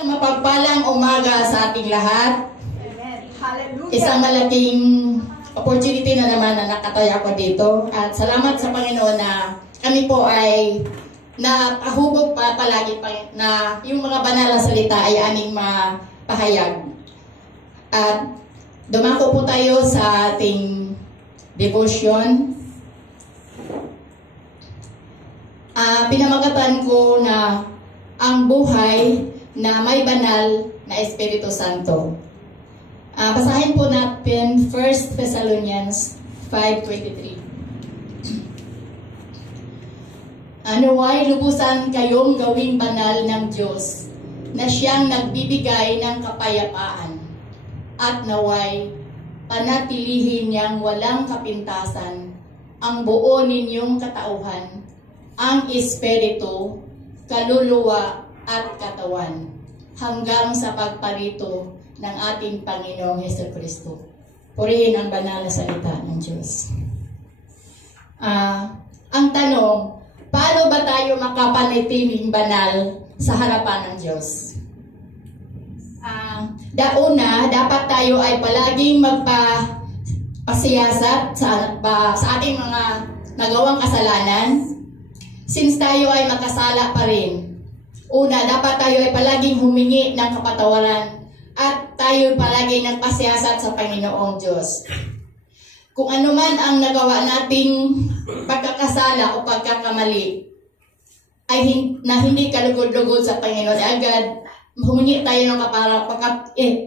Mapagpalang umaga sa ating lahat. Amen. Hallelujah. Isang malaking opportunity na naman na nakataya ko dito. At salamat sa Panginoon na kami po ay napahubog pa palagi pa na yung mga banal na salita ay aming mapahayag. At dumako po tayo sa ating devotion. Pinamagatan ko na ang buhay na may banal na Espiritu Santo. Basahin po natin 1 Thessalonians 5:23. Naway lubusan kayong gawing banal ng Diyos na siyang nagbibigay ng kapayapaan at naway panatilihin niyang walang kapintasan ang buo ninyong katauhan, ang Espiritu, kaluluwa at katawan hanggang sa pagparito ng ating Panginoong Hesukristo. Purihin ang banal na salita ng Diyos. Ang tanong, paano ba tayo makapanatiling banal sa harapan ng Diyos? Dauna, dapat tayo ay palaging magpasiyasat sa ating mga nagawang kasalanan, since tayo ay makasala pa rin. Una, dapat tayo ay palaging humingi ng kapatawaran at tayo palaging nagpasiyasat sa Panginoong Diyos. Kung ano man ang nagawa nating pagkakasala o pagkakamali ay hindi kalugod-lugod sa Panginoon, agad humingi tayo ng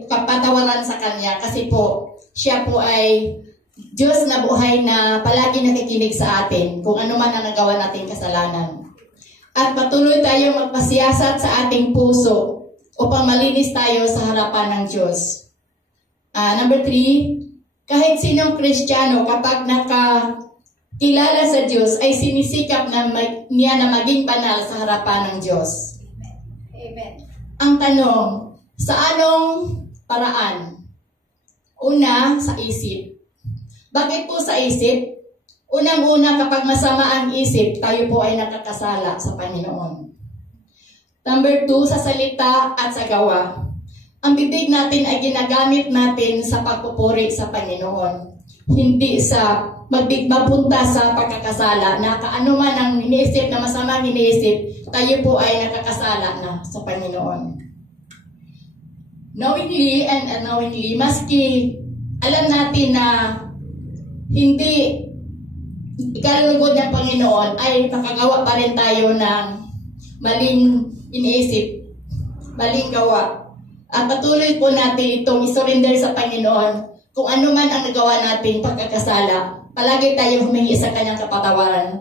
kapatawaran sa Kanya kasi po siya po ay Diyos na buhay na palagi nakikinig sa atin kung ano man ang nagawa nating kasalanan. At patuloy tayong magpasiyasat sa ating puso upang malinis tayo sa harapan ng Diyos. Number 3, kahit sinong Kristiyano kapag nakakilala sa Diyos ay sinisikap niya na maging banal sa harapan ng Diyos. Amen. Ang tanong, sa anong paraan? Una, sa isip. Bakit po sa isip? Unang-una, kapag masama ang isip, tayo po ay nakakasala sa Panginoon. Number 2, sa salita at sa gawa. Ang bibig natin ay ginagamit natin sa pagpupuri sa Panginoon. Hindi sa mapunta sa pagkakasala na kaano man ang iniisip na masamang iniisip, tayo po ay nakakasala na sa Panginoon. Knowingly and unknowingly, maski alam natin na hindi ikalugod ng Panginoon ay makagawa pa rin tayo ng maling iniisip, maling gawa. At patuloy po natin itong isurrender sa Panginoon kung ano man ang nagawa natin pagkakasala. Palagi tayo humingi sa Kanyang kapatawaran.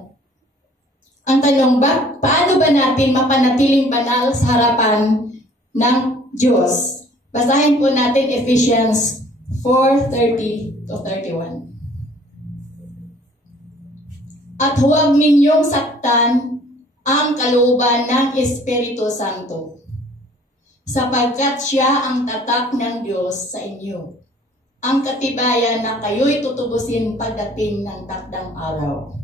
Ang tanong ba, paano ba natin mapanatiling banal sa harapan ng Diyos? Basahin po natin Ephesians 4:30-31. At huwag ninyong saktan ang kalooban ng Espiritu Santo, sapagkat siya ang tatak ng Diyos sa inyo, ang katibayan na kayo'y tutubusin pagdating ng takdang araw.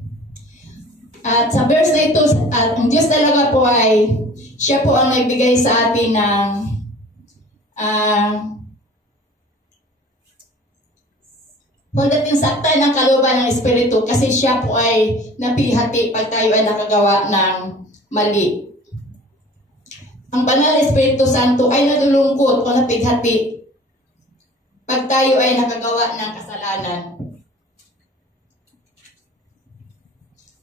At sa verse na ito, ang Diyos talaga po ay, siya po ang nagbigay sa atin ng dating saktan ng kalooban ng Espiritu kasi siya po ay napihati pag tayo ay nakagawa ng mali. Ang banal na Espiritu Santo ay nalulungkot o napighati pag tayo ay nakagawa ng kasalanan.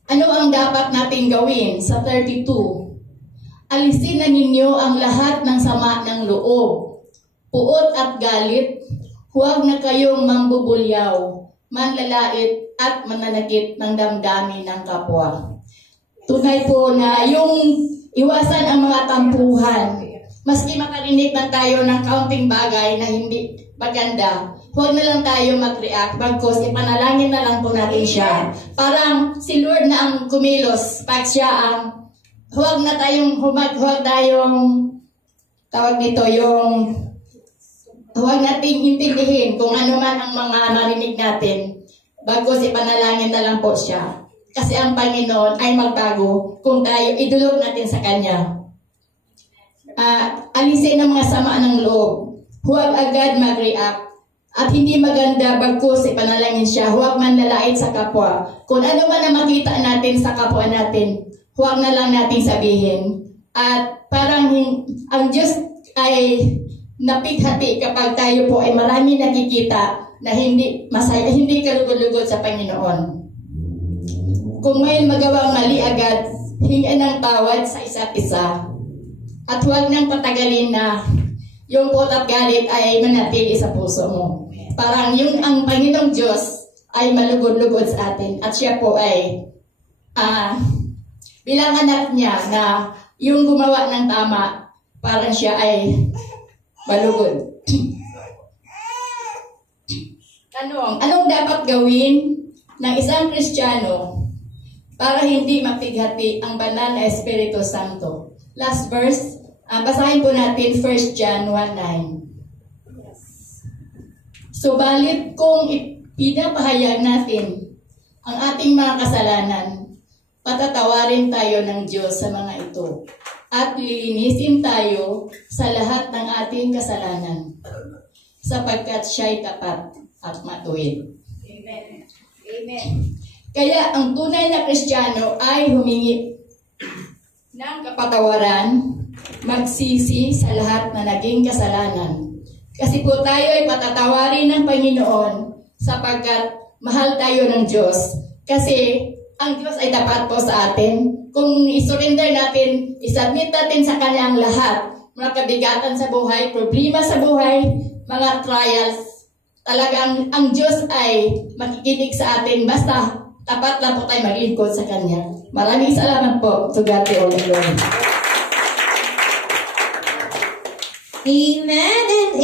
Ano ang dapat nating gawin? Sa 32, alisin na ninyo ang lahat ng sama ng loob, puot at galit. Huwag na kayong mambubulyaw, manlalait at mananakit ng damdamin ng kapwa. Tunay po na yung iwasan ang mga tampuhan. Maski makarinig na tayo ng kaunting bagay na hindi maganda, huwag na lang tayo mag-react, bagkos ipanalangin na lang po natin siya. Parang si Lord na ang kumilos, pag siya ang, huwag nating intindihin kung ano man ang mga narinig natin, bagkos ipanalangin na lang po siya. Kasi ang Panginoon ay magbago kung tayo idulog natin sa Kanya. alisin ang mga sama ng loob. Huwag agad mag-react. At hindi maganda bagkus ipanalangin siya. Huwag manlalait sa kapwa. Kung ano man ang makita natin sa kapwa natin, huwag na lang natin sabihin. At parang ang Diyos ay napighati kapag tayo po ay marami nakikita na hindi masaya, hindi kalugod-lugod sa Panginoon. Kung may magawang mali agad, hingan ng tawad sa isa't isa. At huwag nang patagalin na yung pot at galit ay manatili sa puso mo. Parang yung ang Panginoong Diyos ay malugod-lugod sa atin. At siya po ay bilang anak niya na yung gumawa ng tama, parang siya ay malugod. Tanong, anong dapat gawin ng isang Kristiyano para hindi mapighati ang banal na Espiritu Santo? Last verse, basahin po natin 1 John 1:9. Subalit kung pinapahayag natin ang ating mga kasalanan, patatawarin tayo ng Diyos sa mga ito at lilinisin tayo sa lahat ng ating kasalanan sapagkat siya'y tapat at matuwid. Amen. Amen. Kaya ang tunay na Kristiyano ay humingi ng kapatawaran, magsisi sa lahat na naging kasalanan. Kasi po tayo ay patatawarin ng Panginoon sapagkat mahal tayo ng Diyos. Kasi ang Diyos ay tapat po sa atin. Kung isurrender natin, isubmit natin sa Kanya ang lahat, mga kabigatan sa buhay, problema sa buhay, mga trials, talagang ang Diyos ay makikinig sa atin. Basta tapat lang po tayo maglingkod sa Kanya. Maraming salamat po. To God be all the glory. Amen and